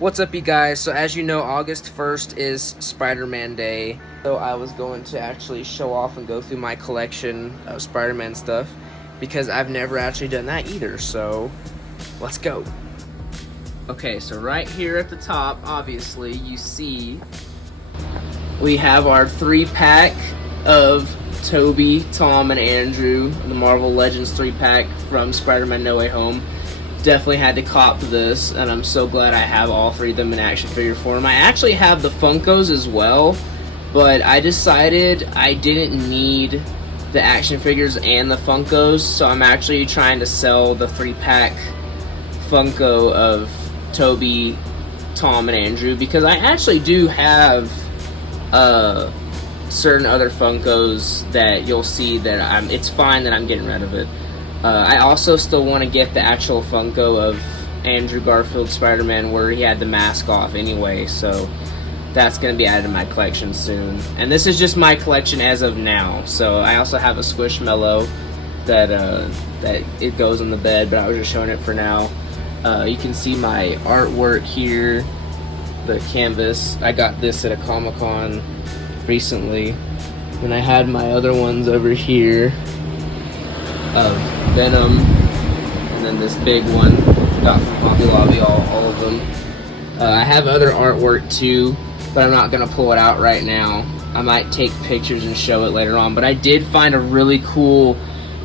What's up, you guys? So as you know, August 1st is Spider-Man Day. So I was going to actually show off and go through my collection of Spider-Man stuff because I've never actually done that either. So let's go. Okay, so right here at the top, obviously, you see we have our 3-pack of Tobey, Tom, and Andrew, the Marvel Legends 3-pack from Spider-Man No Way Home. Definitely had to cop this, and I'm so glad I have all three of them in action figure form. I actually have the Funkos as well, but I decided I didn't need the action figures and the Funkos, so I'm actually trying to sell the 3-pack Funko of Tobey, Tom, and Andrew, because I actually do have certain other Funkos that you'll see that it's fine that I'm getting rid of it. I also still want to get the actual Funko of Andrew Garfield Spider-Man where he had the mask off anyway, so that's going to be added to my collection soon. And this is just my collection as of now. So I also have a Squishmallow that it goes on the bed, but I was just showing it for now. You can see my artwork here, the canvas. I got this at a Comic-Con recently. And I had my other ones over here of Venom, and then this big one got from Hobby Lobby, all of them. I have other artwork too, but I'm not going to pull it out right now. I might take pictures and show it later on, but I did find a really cool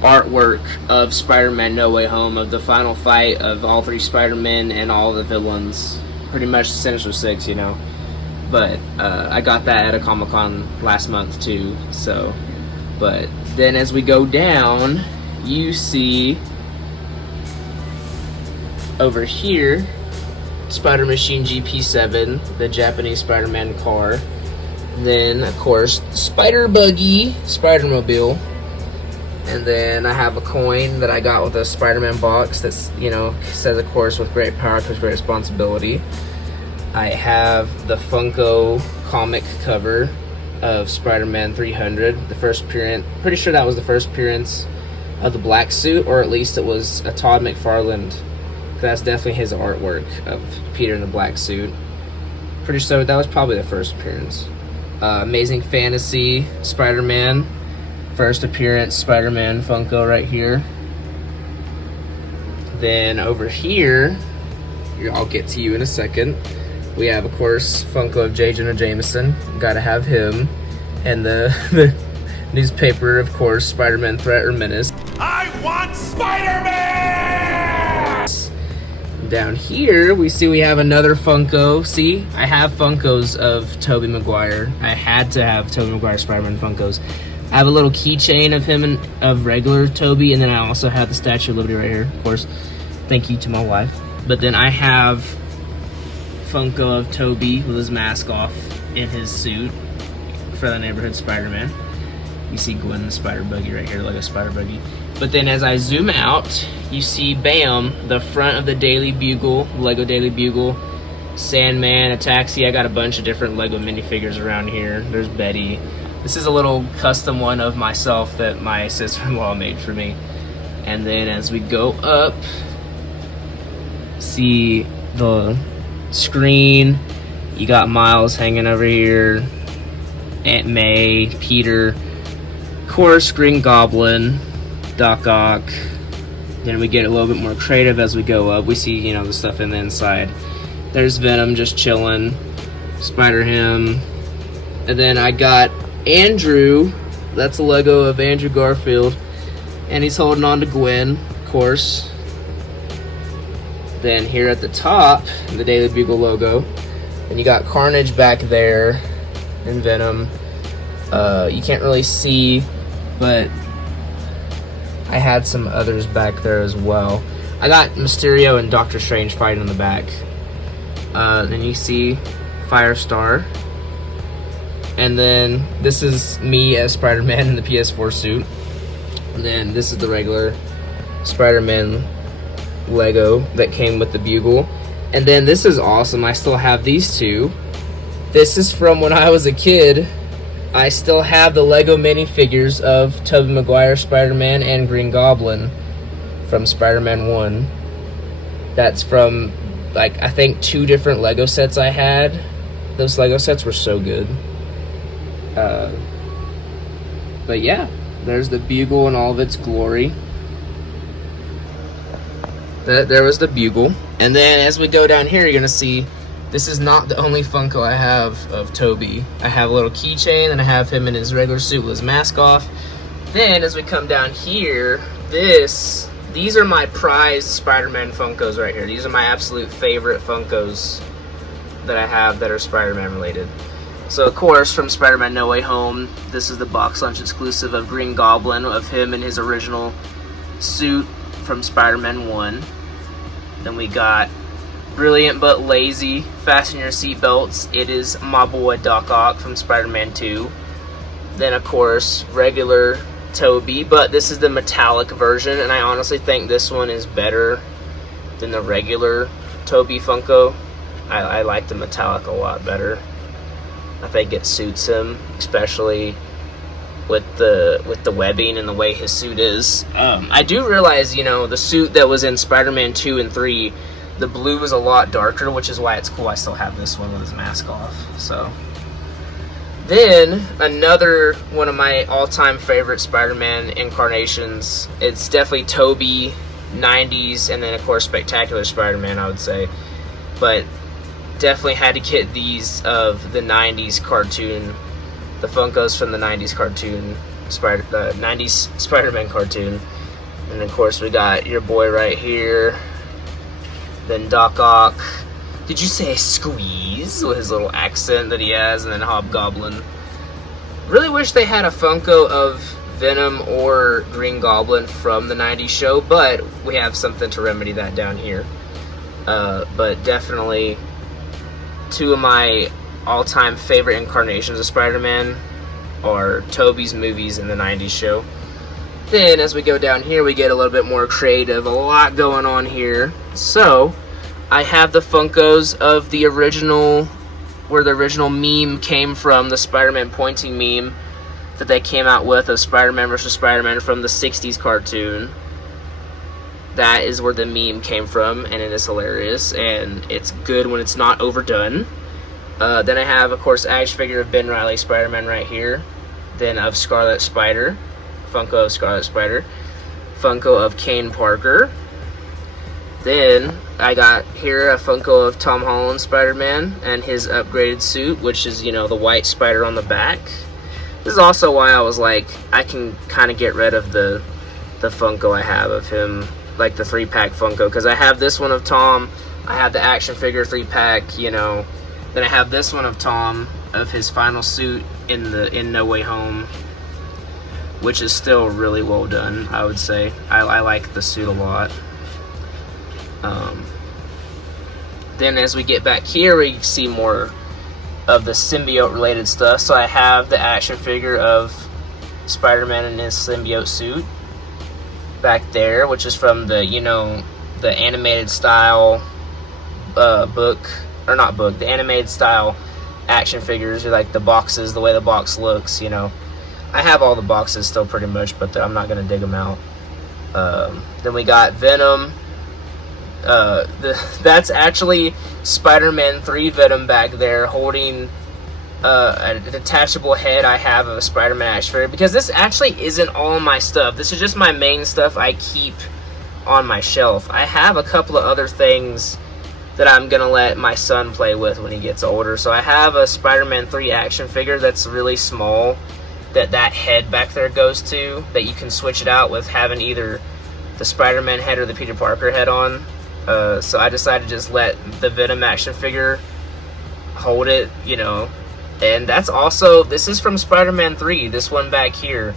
artwork of Spider-Man No Way Home, of the final fight of all three Spider-Men and all the villains. Pretty much Sinister Six, you know. But I got that at a Comic-Con last month too, so. But then as we go down, you see over here Spider Machine GP7, the Japanese Spider-Man car. Then of course Spider Buggy, Spider-Mobile. And then I have a coin that I got with a Spider-Man box that's, you know, says of course with great power comes great responsibility. I have the Funko comic cover of Spider-Man 300, the first appearance. Pretty sure that was the first appearance of the black suit, or at least it was a Todd McFarlane. That's definitely his artwork of Peter in the black suit. Pretty sure that was probably the first appearance. Amazing Fantasy Spider-Man, first appearance Spider-Man Funko right here. Then over here, I'll get to you in a second. We have, of course, Funko of J. Jonah Jameson. Gotta have him. And the newspaper, of course, Spider-Man Threat or Menace. I want Spider-Man! Down here, we have another Funko. See, I have Funkos of Tobey Maguire. I had to have Tobey Maguire Spider-Man Funkos. I have a little keychain of him and of regular Tobey, and then I also have the Statue of Liberty right here, of course. Thank you to my wife. But then I have Funko of Tobey with his mask off in his suit for the neighborhood Spider-Man. You see Gwen the Spider Buggy right here, like a Spider Buggy. But then as I zoom out, you see, bam, the front of the Daily Bugle, Lego Daily Bugle, Sandman, a taxi. I got a bunch of different Lego minifigures around here. There's Betty. This is a little custom one of myself that my sister-in-law made for me. And then as we go up, see the screen. You got Miles hanging over here, Aunt May, Peter, of course Green Goblin, Doc Ock. Then we get a little bit more creative as we go up. We see, you know, the stuff in the inside. There's Venom just chilling, Spider-Ham, and then I got Andrew. That's a Lego of Andrew Garfield, and he's holding on to Gwen, of course. Then here at the top, the Daily Bugle logo. And you got Carnage back there and Venom. You can't really see, but I had some others back there as well. I got Mysterio and Doctor Strange fighting in the back. Then you see Firestar. And then this is me as Spider-Man in the PS4 suit. And then this is the regular Spider-Man Lego that came with the Bugle. And then this is awesome. I still have these two. This is from when I was a kid. I still have the Lego minifigures of Tobey Maguire Spider-Man and Green Goblin from Spider-Man 1. That's from like, I think 2 different Lego sets I had. Those Lego sets were so good. But yeah, there's the Bugle in all of its glory. There was the Bugle. And then as we go down here, you're going to see this is not the only Funko I have of Tobey. I have a little keychain, and I have him in his regular suit with his mask off. Then as we come down here, these are my prized Spider-Man Funkos right here. These are my absolute favorite Funkos that I have that are Spider-Man related. So of course, from Spider-Man No Way Home, this is the box lunch exclusive of Green Goblin, of him in his original suit from Spider-Man 1. Then we got Brilliant But Lazy, Fasten Your Seatbelts. It is my boy Doc Ock from Spider-Man 2. Then of course, regular Tobey, but this is the metallic version, and I honestly think this one is better than the regular Tobey Funko. I like the metallic a lot better. I think it suits him, especially with the webbing and the way his suit is. I do realize, you know, the suit that was in Spider-Man 2 and 3, the blue is a lot darker, which is why it's cool I still have this one with his mask off. So then another one of my all-time favorite Spider-Man incarnations. It's definitely Tobey 90s, and then of course Spectacular Spider-Man, I would say. But definitely had to get these of the 90s cartoon, the Funkos from the 90s cartoon, the 90s Spider-Man cartoon. And of course we got your boy right here. Then Doc Ock. Did you say Squeeze? With his little accent that he has. And then Hobgoblin. Really wish they had a Funko of Venom or Green Goblin from the 90s show, but we have something to remedy that down here. But definitely 2 of my all-time favorite incarnations of Spider-Man are Tobey's movies in the 90s show. Then as we go down here, we get a little bit more creative. A lot going on here. So I have the Funkos of the original, where the original meme came from, the Spider-Man pointing meme that they came out with of Spider-Man versus Spider-Man from the 60s cartoon. That is where the meme came from, and it is hilarious, and it's good when it's not overdone. Then I have, of course, action figure of Ben Reilly Spider-Man right here. Then of Scarlet Spider, Funko of Scarlet Spider. Funko of Kane Parker. Then I got here a Funko of Tom Holland Spider-Man and his upgraded suit, which is, you know, the white spider on the back. This is also why I was like, I can kind of get rid of the Funko I have of him, like the 3-pack Funko, because I have this one of Tom, I have the action figure 3-pack, you know, then I have this one of Tom, of his final suit in No Way Home, which is still really well done, I would say. I like the suit a lot. Then as we get back here, we see more of the symbiote related stuff. So I have the action figure of Spider-Man in his symbiote suit back there, which is from the, you know, the animated style book, or not book, the animated style action figures, or like the boxes, the way the box looks, you know. I have all the boxes still pretty much, but I'm not going to dig them out. Then we got Venom. That's actually Spider-Man 3 Venom back there holding a detachable head I have of a Spider-Man action figure, because this actually isn't all my stuff. This is just my main stuff I keep on my shelf. I have a couple of other things that I'm gonna let my son play with when he gets older. So I have a Spider-Man 3 action figure that's really small, that head back there goes to, that you can switch it out with having either the Spider-Man head or the Peter Parker head on. So I decided to just let the Venom action figure hold it, you know. And that's also, this is from Spider-Man 3, this one back here.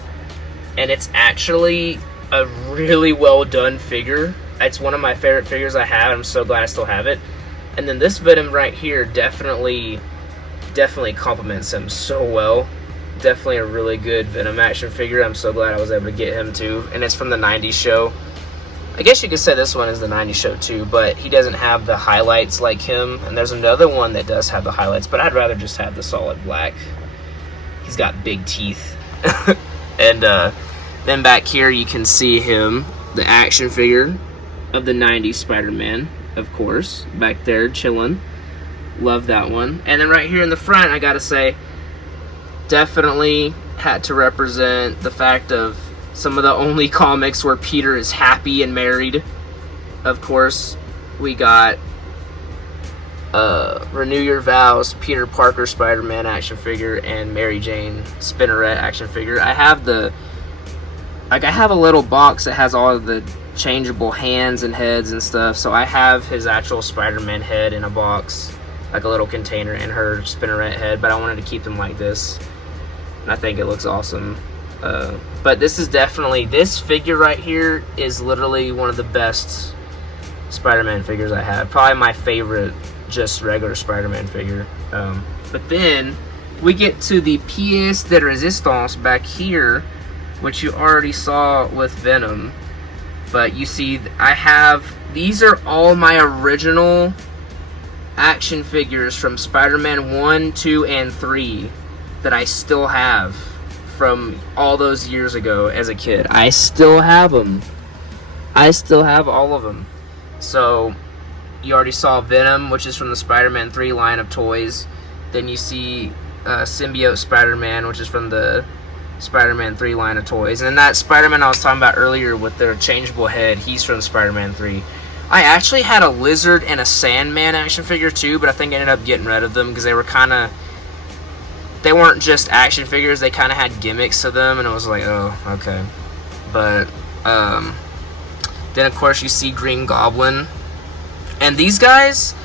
And it's actually a really well done figure. It's one of my favorite figures I have. I'm so glad I still have it. And then this Venom right here definitely complements him so well. Definitely a really good Venom action figure. I'm so glad I was able to get him too. And it's from the 90s show. I guess you could say this one is the 90s show too, but he doesn't have the highlights like him. And there's another one that does have the highlights, but I'd rather just have the solid black. He's got big teeth. And then back here you can see him, the action figure of the 90s Spider-Man, of course, back there chilling. Love that one. And then right here in the front, I gotta say, definitely had to represent the fact of some of the only comics where Peter is happy and married. Of course, we got Renew Your Vows, Peter Parker Spider-Man action figure, and Mary Jane Spinneret action figure. I have a little box that has all of the changeable hands and heads and stuff, so I have his actual Spider-Man head in a box, like a little container, and her Spinneret head, but I wanted to keep them like this, and I think it looks awesome. But this is definitely, this figure right here is literally one of the best Spider-Man figures I have. Probably my favorite just regular Spider-Man figure. But then we get to the pièce de résistance back here, which you already saw with Venom. But you see, I have, these are all my original action figures from Spider-Man 1, 2, and 3 that I still have from all those years ago as a kid. I still have them. I still have all of them. So, you already saw Venom, which is from the Spider-Man 3 line of toys. Then you see Symbiote Spider-Man, which is from the Spider-Man 3 line of toys. And then that Spider-Man I was talking about earlier with their changeable head, he's from Spider-Man 3. I actually had a Lizard and a Sandman action figure too, but I think I ended up getting rid of them because they were kind of, they weren't just action figures, they kind of had gimmicks to them, and it was like, oh, okay. But, then of course you see Green Goblin. And these guys,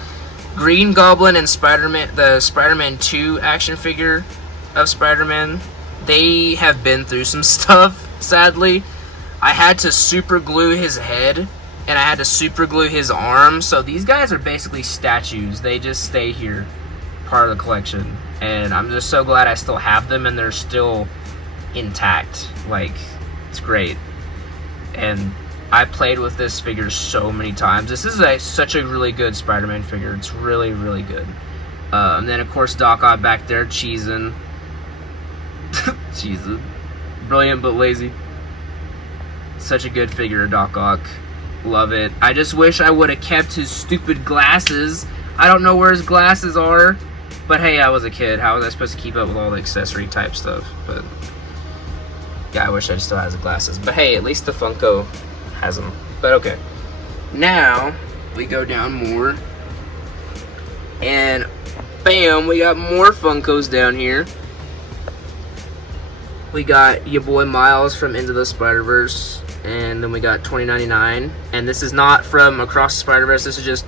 Green Goblin and Spider-Man, the Spider-Man 2 action figure of Spider-Man, they have been through some stuff, sadly. I had to super glue his head, and I had to super glue his arm, so these guys are basically statues. They just stay here, part of the collection. And I'm just so glad I still have them, and they're still intact. Like, it's great. And I played with this figure so many times. This is such a really good Spider-Man figure. It's really, really good. And then, of course, Doc Ock back there cheesing. Cheesing. Brilliant but lazy. Such a good figure, Doc Ock. Love it. I just wish I would have kept his stupid glasses. I don't know where his glasses are. But hey, I was a kid. How was I supposed to keep up with all the accessory type stuff? But yeah, I wish I still had his glasses. But hey, at least the Funko has them. But okay, now we go down more, and bam, we got more Funkos down here. We got your boy Miles from Into the Spider-Verse, and then we got 2099, and this is not from Across the Spider-Verse, this is just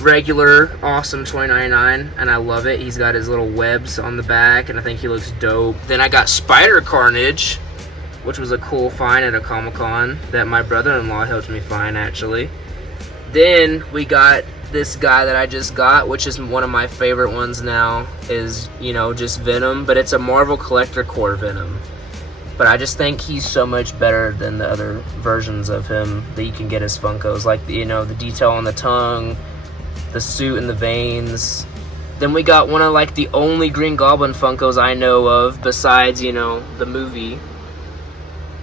regular awesome 2099, and I love it. He's got his little webs on the back, and I think he looks dope. Then I got Spider Carnage, which was a cool find at a Comic-Con that my brother-in-law helped me find, actually. Then we got this guy that I just got, which is one of my favorite ones now, is, you know, just Venom, but it's a Marvel Collector Core Venom. But I just think he's so much better than the other versions of him that you can get as Funkos, like, you know, the detail on the tongue, the suit and the veins. Then we got one of, like, the only Green Goblin Funkos I know of, besides, you know, the movie.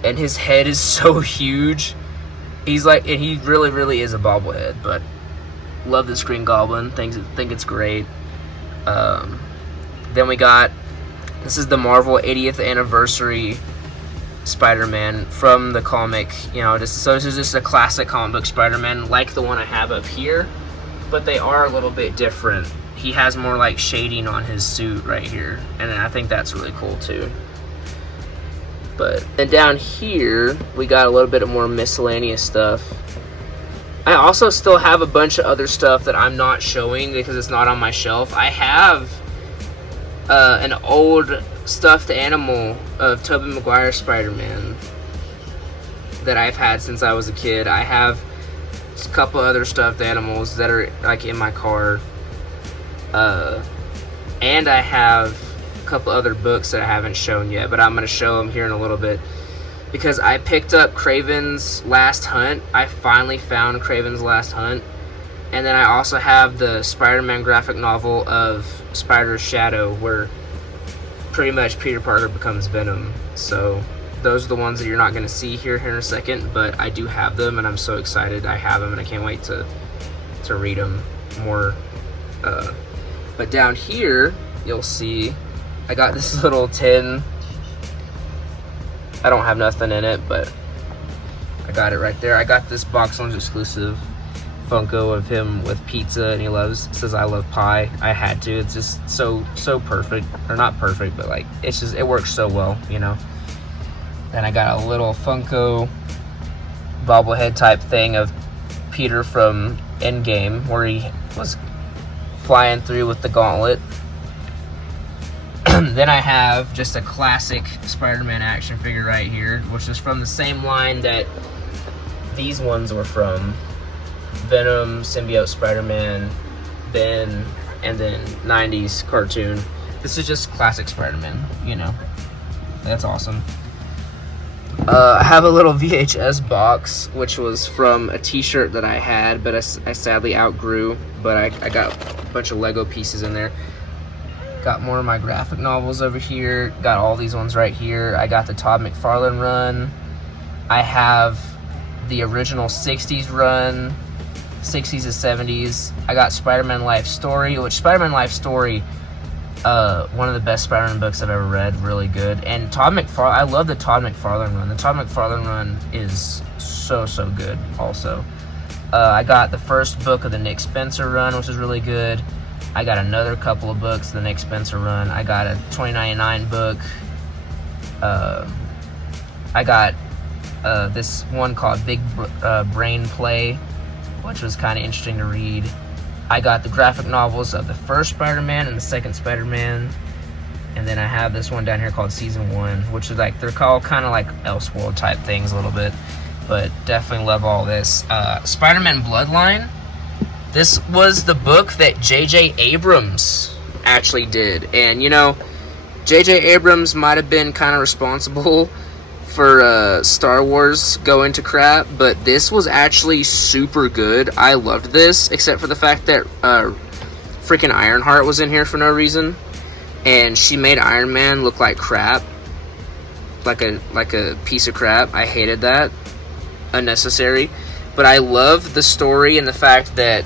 And his head is so huge. He's like, and he really, really is a bobblehead. But love this Green Goblin. Think it's great. Then we got, this is the Marvel 80th anniversary Spider-Man from the comic. You know, so this is just a classic comic book Spider-Man, like the one I have up here, but they are a little bit different. He has more like shading on his suit right here, and I think that's really cool too. But then down here, we got a little bit of more miscellaneous stuff. I also still have a bunch of other stuff that I'm not showing because it's not on my shelf. I have an old stuffed animal of Tobey Maguire Spider-Man that I've had since I was a kid. I have a couple other stuffed animals that are like in my car. And I have couple other books that I haven't shown yet, but I'm going to show them here in a little bit because I picked up Kraven's Last Hunt. I finally found Kraven's Last Hunt, and then I also have the Spider-Man graphic novel of Spider's Shadow, where pretty much Peter Parker becomes Venom. So those are the ones that you're not going to see here in a second, but I do have them, and I'm so excited I have them, and I can't wait to to read them more. But down here, you'll see I got this little tin. I don't have nothing in it, but I got it right there. I got this Box Lunch exclusive Funko of him with pizza, and he says I love pie. I had to. It's just so perfect, or not perfect, but like it works so well, you know. Then I got a little Funko bobblehead type thing of Peter from Endgame, where he was flying through with the gauntlet. Then I have just a classic Spider-Man action figure right here, which is from the same line that these ones were from. Venom, Symbiote Spider-Man, Ben, and then 90s cartoon. This is just classic Spider-Man, you know. That's awesome. I have a little VHS box, which was from a t-shirt that I had, but I sadly outgrew. But I got a bunch of Lego pieces in there. Got more of my graphic novels over here. Got all these ones right here. I got the Todd McFarlane run. I have the original 60s run, 60s to 70s. I got Spider-Man Life Story, which Spider-Man Life Story, one of the best Spider-Man books I've ever read. Really good. And Todd McFarlane, I love the Todd McFarlane run. The Todd McFarlane run is so good also. I got the first book of the Nick Spencer run, which is really good. I got another couple of books, the Nick Spencer run. I got a 2099 book. I got this one called Big Brain Play, which was kind of interesting to read. I got the graphic novels of the first Spider-Man and the second Spider-Man. And then I have this one down here called Season 1, which is like, they're called kind of like Elseworld type things a little bit. But definitely love all this. Spider-Man Bloodline. This was the book that J.J. Abrams actually did. And, you know, J.J. Abrams might have been kind of responsible for Star Wars going to crap, but this was actually super good. I loved this, except for the fact that freaking Ironheart was in here for no reason. And she made Iron Man look like crap. Like a piece of crap. I hated that. Unnecessary. But I love the story and the fact that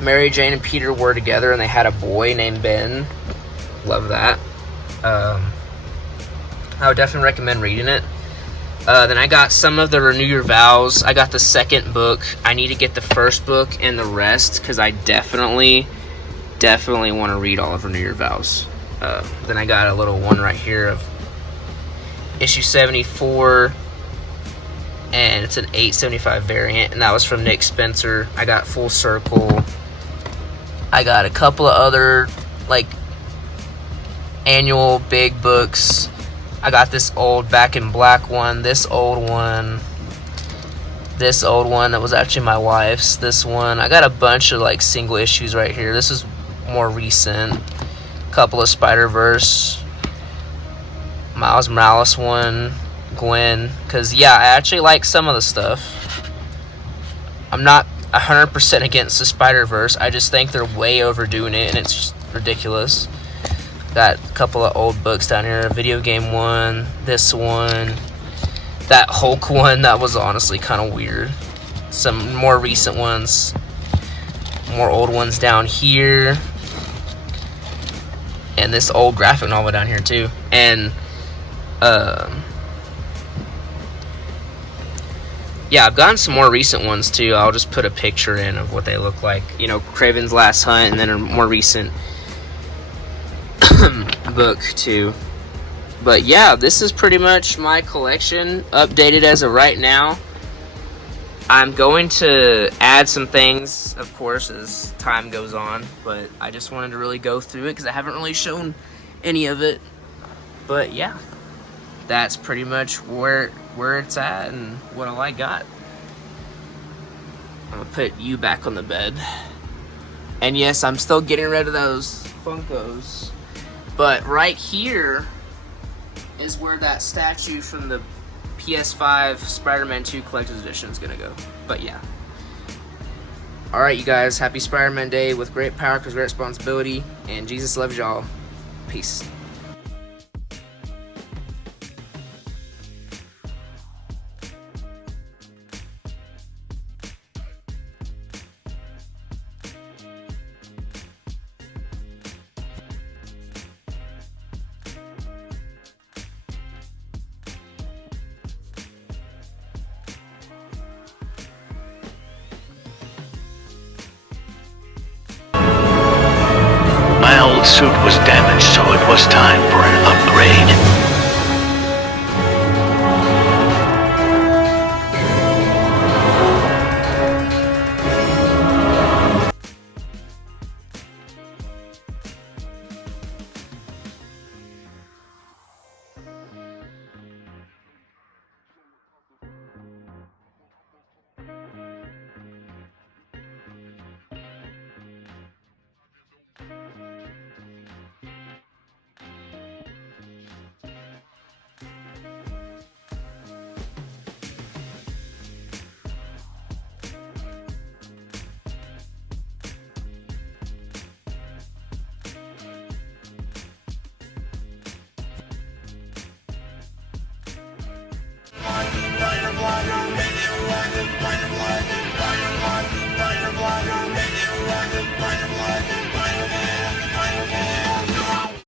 Mary Jane and Peter were together and they had a boy named Ben. Love that. I would definitely recommend reading it. Then I got some of the Renew Your Vows. I got the second book. I need to get the first book and the rest because I definitely want to read all of Renew Your Vows. Then I got a little one right here of issue 74. And it's an 875 variant, and that was from Nick Spencer. I got Full Circle. I got a couple of other like annual big books. I got this old Back in Black one, this old one that was actually my wife's, this one. I got a bunch of like single issues right here. This is more recent. Couple of Spider-Verse, Miles Morales one, Gwen, because yeah, I actually like some of the stuff. I'm not 100% against the Spider-Verse. I just think they're way overdoing it, and it's just ridiculous. Got a couple of old books down here. A video game one, this one, that Hulk one that was honestly kind of weird. Some more recent ones, more old ones down here, and this old graphic novel down here too. And yeah, I've gotten some more recent ones too. I'll just put a picture in of what they look like. You know, Kraven's Last Hunt, and then a more recent book too. But yeah, this is pretty much my collection updated as of right now. I'm going to add some things, of course, as time goes on, but I just wanted to really go through it because I haven't really shown any of it. But yeah, that's pretty much where it's at and what all I got. I'm gonna put you back on the bed. And yes, I'm still getting rid of those Funkos. But right here is where that statue from the PS5 Spider-Man 2 Collector's Edition is gonna go. But yeah. Alright, you guys, happy Spider-Man Day. With great power comes great responsibility. And Jesus loves y'all. Peace. old suit was damaged, so it was time for an upgrade.